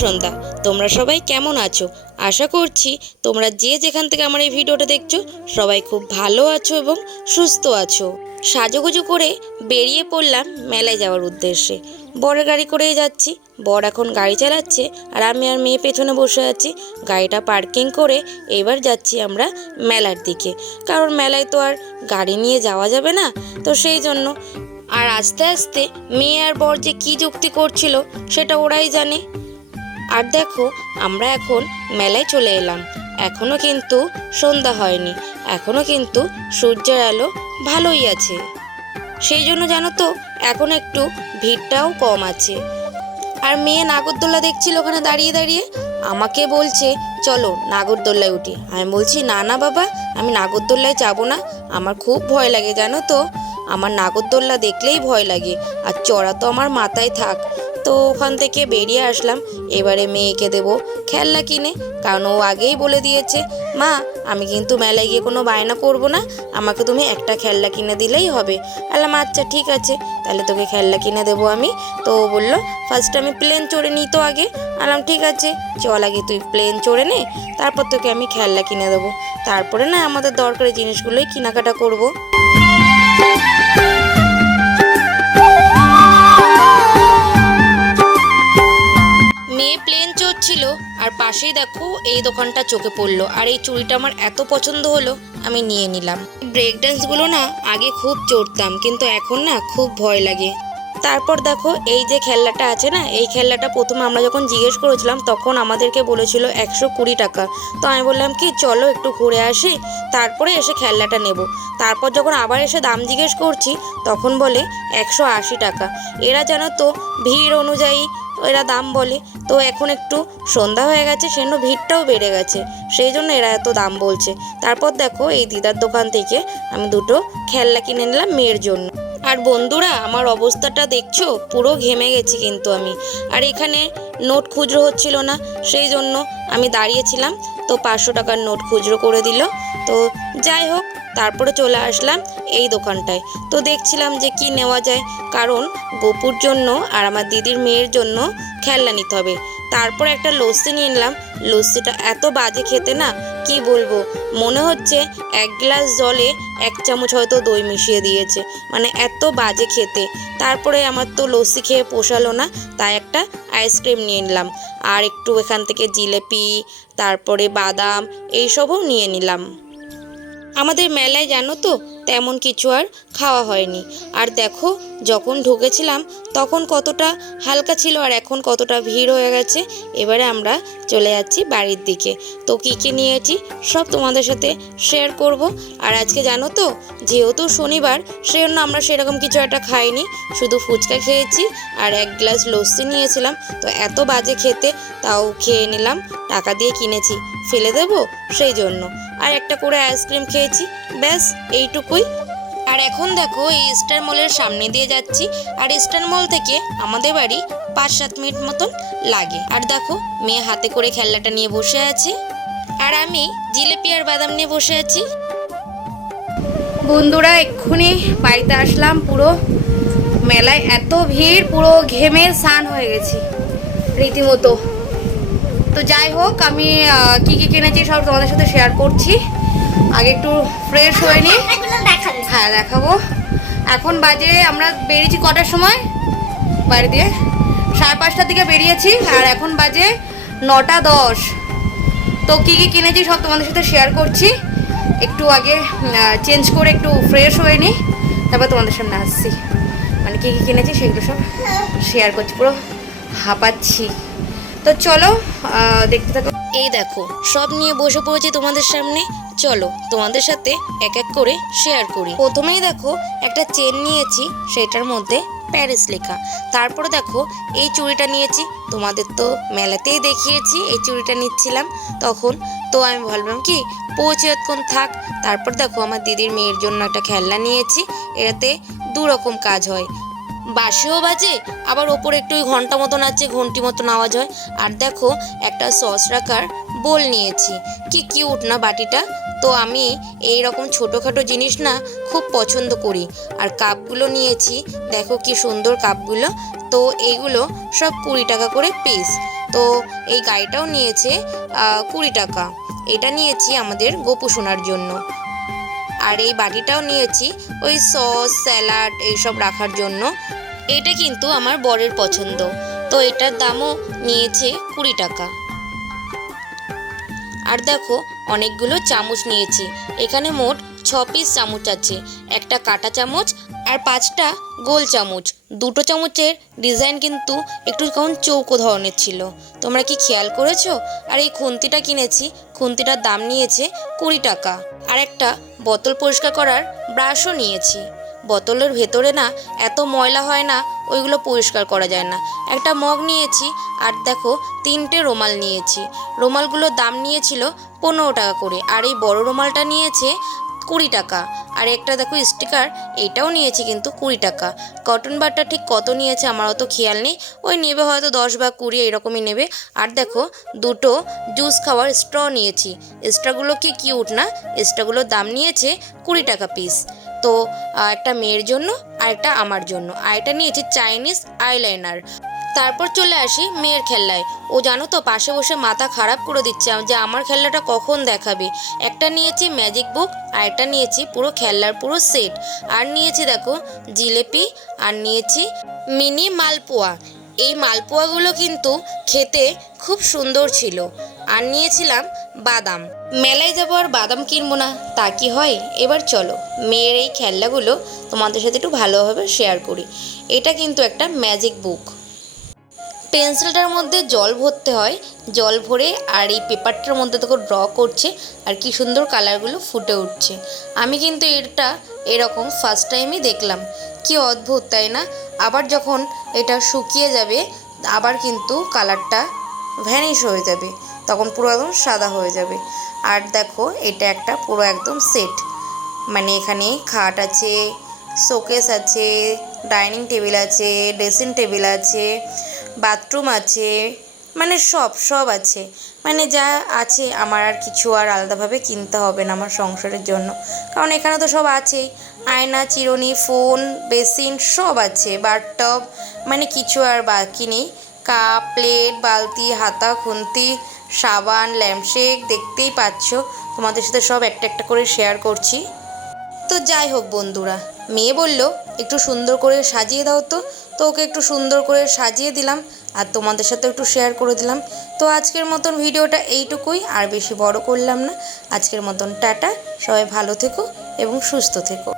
সন্ধ্যা। তোমরা সবাই কেমন আছো? আশা করছি তোমরা যে যেখান থেকে আমার এই ভিডিওটা দেখছো সবাই খুব ভালো আছো এবং সুস্থ আছো। সাজুগুজু করে বেরিয়ে পড়লাম মেলায় যাওয়ার উদ্দেশ্যে। বরের গাড়ি করেই যাচ্ছি। বর এখন গাড়ি চালাচ্ছে আর আমি আর মেয়ে পেছনে বসে আছি। গাড়িটা পার্কিং করে এবার যাচ্ছি আমরা মেলার দিকে, কারণ মেলায় তো আর গাড়ি নিয়ে যাওয়া যাবে না, তো সেই জন্য। আর আস্তে আস্তে মেয়ে আর বর যে কী যুক্তি করছিল সেটা ওরাই জানে। আর দেখো, আমরা এখন মেলায় চলে এলাম। এখনও কিন্তু সন্ধ্যা হয়নি, এখনও কিন্তু সূর্যের আলো ভালোই আছে। সেই জন্য জানো তো, এখন একটু ভিড়টাও কম আছে। আর মেয়ে নাগরদোল্লা দেখছিল ওখানে দাঁড়িয়ে দাঁড়িয়ে, আমাকে বলছে চলো নাগরদোল্লায় উঠি। আমি বলছি না না বাবা, আমি নাগরদোল্লায় যাবো না, আমার খুব ভয় লাগে জানো তো। আমার নাগরদোল্লা দেখলেই ভয় লাগে, আর চড়া তো আমার মাথায় থাক। তো ওখান থেকে বেরিয়ে আসলাম। এবারে মেয়েকে দেবো খেলনা কিনে, কারণ ও আগেই বলে দিয়েছে মা আমি কিন্তু মেলায় গিয়ে কোনো বায়না করব না, আমাকে তুমি একটা খেলনা কিনে দিলেই হবে। বললাম আচ্ছা ঠিক আছে, তাহলে তোকে খেলনা কিনে দেবো আমি। তো ও বললো ফার্স্ট আমি প্লেন চড়ে নিই তো আগে। বললাম ঠিক আছে চল, আগে তুই প্লেন চড়ে নে, তারপর তোকে আমি খেলনা কিনে দেবো, তারপরে না আমাদের দরকারি জিনিসগুলোই কেনাকাটা করবো। মেয়ে প্লেন চড়ছিল আর পাশেই দেখো এই দোকানটা চোখে পড়লো, আর এই চুড়িটা আমার এত পছন্দ হলো আমি নিয়ে নিলাম। ব্রেক ডান্সগুলো না আগে খুব চড়তাম, কিন্তু এখন না খুব ভয় লাগে। তারপর দেখো এই যে খেলনাটা আছে না, এই খেলনাটা প্রথমে আমরা যখন জিজ্ঞেস করেছিলাম তখন আমাদেরকে বলেছিল 120 টাকা। তো আমি বললাম কি চলো একটু ঘুরে আসি, তারপরে এসে খেলনাটা নেব। তারপর যখন আবার এসে দাম জিজ্ঞেস করছি তখন বলে 180 টাকা। এরা জানো তো ভিড় অনুযায়ী এরা দাম বলে। তো এখন একটু সন্ধ্যা হয়ে গেছে, সেজন্য ভিড়টাও বেড়ে গেছে, সেই জন্য এরা এত দাম বলছে। তারপর দেখো এই দিদার দোকান থেকে আমি দুটো খেলনা কিনে নিলাম মেয়ের জন্য। আর বন্ধুরা আমার অবস্থাটা দেখছো, পুরো ঘেমে গেছি কিন্তু আমি। আর এখানে নোট খুচরো হচ্ছিল না, সেই জন্য আমি দাঁড়িয়েছিলাম। তো 500 টাকার নোট খুচরো করে দিল। তো যাই হোক, তারপরে চলে আসলাম এই দোকানটায়। তো দেখছিলাম যে কি নেওয়া যায়, কারণ গপুর জন্য আর আমার দিদির মেয়ের জন্য খেলনা নিতে হবে। তারপর একটা লস্যি নিয়ে নিলাম। লস্যিটা এত বাজে খেতে না, কি বলবো, মনে হচ্ছে 1 গ্লাস জলে 1 চামচ হয়তো দই মিশিয়ে দিয়েছে, মানে এত বাজে খেতে। তারপরে আমার তো লস্যি খেয়ে পোষালো না, তাই একটা আইসক্রিম নিয়ে নিলাম। আর একটু এখান থেকে জিলেপি, তারপরে বাদাম এইসবও নিয়ে নিলাম। আমাদের মেলায় জানো তো তেমন কিছু আর খাওয়া হয়নি। আর দেখো যখন ঢুকেছিলাম তখন কতটা হালকা ছিল আর এখন কতটা ভিড় হয়ে গেছে। এবারে আমরা চলে যাচ্ছি বাড়ির দিকে। তো কী কী নিয়েছি সব তোমাদের সাথে শেয়ার করব। আর আজকে জানো তো যেহেতু শনিবার, সেজন্য আমরা সেরকম কিছু একটা খাইনি, শুধু ফুচকা খেয়েছি আর 1 গ্লাস লস্যি নিয়েছিলাম। তো এত বাজে খেতে, তাও খেয়ে নিলাম, টাকা দিয়ে কিনেছি, ফেলে দেবো সেই জন্য। আর একটা করে আইসক্রিম খেয়েছি, ব্যাস এইটুকুই। আর এখন দেখো এই স্টার মলের সামনে দিয়ে যাচ্ছি, আর স্টার মল থেকে আমাদের বাড়ি 5-7 মিনিট মতন লাগে। আর দেখো মেয়ে হাতে করে খেলনাটা নিয়ে বসে আছে, আর আমি জিলেপি আর বাদাম নিয়ে বসে আছি। বন্ধুরা এক্ষুনি বাড়িতে আসলাম, পুরো মেলায় এত ভিড়, পুরো ঘেমে স্নান হয়ে গেছি রীতিমতো। তো যাই হোক, আমি কি কি কিনেছি সব তোমাদের সাথে শেয়ার করছি। আগে একটু ফ্রেশ হয়ে নিই। হ্যাঁ দেখাবো। এখন বাজে, আমরা বেরিয়েছি কটার সময় বাড়ি দিয়ে? 5:30টার দিকে বেরিয়েছি, আর এখন বাজে 9:10। তো কি কি কিনেছি সব তোমাদের সাথে শেয়ার করছি। একটু আগে চেঞ্জ করে একটু ফ্রেশ হয়ে নিই, তারপর তোমাদের সামনে আসছি। মানে কি কি কিনেছি সেগুলো সব শেয়ার করছি, পুরো হাঁপাচ্ছি। তো চলো দেখতে থাকো। এই দেখো সব নিয়ে বসে পড়েছি তোমাদের সামনে, চলো তোমাদের সাথে এক এক করে শেয়ার করি। প্রথমেই দেখো একটা চেন নিয়েছি, সেটার মধ্যে প্যারিস লেখা। তারপরে দেখো এই চুড়িটা নিয়েছি, তোমাদের তো মেলাতেই দেখিয়েছি এই চুড়িটা নিচ্ছিলাম তখন। তো আমি ভাবলাম কি পৌঁছে যতক্ষণ থাক। তারপর দেখো আমার দিদির মেয়ের জন্য একটা খেলনা নিয়েছি, এটাতে 2 রকম কাজ হয়, বাঁশিও বাজে, আবার ওপরে একটু ঘন্টা মতন আছে, ঘন্টি মতন আওয়াজ হয়। আর দেখো একটা সস রাখার বোল নিয়েছি, কি কিউট না বাটিটা। তো আমি এই রকম ছোটোখাটো জিনিস না খুব পছন্দ করি। আর কাপগুলো নিয়েছি, দেখো কি সুন্দর কাপগুলো। তো এইগুলো সব 20 টাকা করে পিস। তো এই গাড়িটাও নিয়েছে 20 টাকা। এটা নিয়েছি আমাদের গোপু সোনার জন্য। আর এই বাটিটাও নিয়েছি ওই সস স্যালাড এইসব রাখার জন্য। এটা কিন্তু আমার বরের পছন্দ, তো এটার দামও নিয়েছে 20 টাকা। আর দেখো অনেকগুলো চামচ নিয়েছি, এখানে মোট 6 পিস চামচ আছে, একটা কাঁটা চামচ আর 5টা গোল চামচ। দুটো চামচের ডিজাইন কিন্তু একটু কেমন চৌকো ধরনের ছিল, তোমরা কি খেয়াল করেছো? আর এই খুন্তিটা কিনেছি, খুন্তিটার দাম নিয়েছে 20 টাকা। আর একটা বোতল পরিষ্কার করার ব্রাশও নিয়েছি। বোতলের ভেতরে না এত ময়লা হয় না, ওইগুলো পরিষ্কার করা যায় না। একটা মগ নিয়েছি, আর দেখো 3টে রুমাল নিয়েছি। রুমালগুলোর দাম নিয়েছিল 15 টাকা করে, আর এই বড় রুমালটা নিয়েছে 20 টাকা। আর একটা দেখো স্টিকার, এইটাও নিয়েছি কিন্তু 20 টাকা। কটন বাডটা ঠিক কত নিয়েছে আমার অত খেয়াল নেই, ওই নেবে হয়তো 10 বা 20 এরকমই নেবে। আর দেখো দুটো জুস খাওয়ার স্ট্র নিয়েছি। স্ট্রগুলো কি কিউট না? স্ট্রগুলোর দাম নিয়েছে 20 টাকা পিস। তো একটা মেয়ের জন্য আর একটা আমার জন্য। আর এটা নিয়েছি চাইনিজ আইলাইনার। তারপর চলে আসি মেয়ের খেলনায়। ও জানো তো পাশে বসে মাথা খারাপ করে দিচ্ছে যে আমার খেলনাটা কখন দেখাবে। একটা নিয়েছি ম্যাজিক বুক, আর একটা নিয়েছি পুরো খেলনার পুরো সেট। আর নিয়েছি দেখো জিলেপি, আর নিয়েছি মিনি মালপোয়া। এই মালপোয়াগুলো কিন্তু খেতে খুব সুন্দর ছিল। আর নিয়েছিলাম বাদাম। মেলায় যাবো আর বাদাম কিনবো না তা কি হয়? এবার চলো মেয়ের এই খেলনাগুলো তোমাদের সাথে একটু ভালোভাবে শেয়ার করি। এটা কিন্তু একটা ম্যাজিক বুক। পেন্সিলটার মধ্যে জল ভরতে হয়, জল ভরে আর এই পেপারটার মধ্যে দেখো ড্র করছে, আর কি সুন্দর কালারগুলো ফুটে উঠছে। আমি কিন্তু এটা এরকম ফার্স্ট টাইমই দেখলাম। কি অদ্ভুত তাই না? আবার যখন এটা শুকিয়ে যাবে আবার কিন্তু কালারটা ভ্যানিশ হয়ে যাবে, তখন পুরো একদম সাদা হয়ে যাবে। আর দেখো এটা একটা পুরো একদম সেট, মানে এখানে খাট আছে, শোকেস আছে, ডাইনিং টেবিল আছে, ড্রেসিং টেবিল আছে, বাথরুম আছে, মানে সব আছে। মানে যা আছে আমার আর কিছু আর আলাদাভাবে কিনতে হবে না আমার সংসারের জন্য, কারণ এখানে তো সব আছেই। আয়না, চিরুনি, ফোন, বেসিন সব আছে, বাথটব, মানে কিছু আর বাকি নেই। কাপ, প্লেট, বালতি, হাতা, খুন্তি, সাবান, ল্যাম্পশেক, দেখতেই পাচ্ছ। তোমাদের সাথে সব একটা একটা করে শেয়ার করছি। তো যাই হোক বন্ধুরা, মেয়ে বলল একটু সুন্দর করে সাজিয়ে দাও, তো ওকে একটু সুন্দর করে সাজিয়ে দিলাম, আর তোমাদের সাথে একটু শেয়ার করে দিলাম। তো আজকের মতন ভিডিওটা এইটুকুই, আর বেশি বড় করলাম না। আজকের মতন টাটা, সবাই ভালো থেকো এবং সুস্থ থেকো।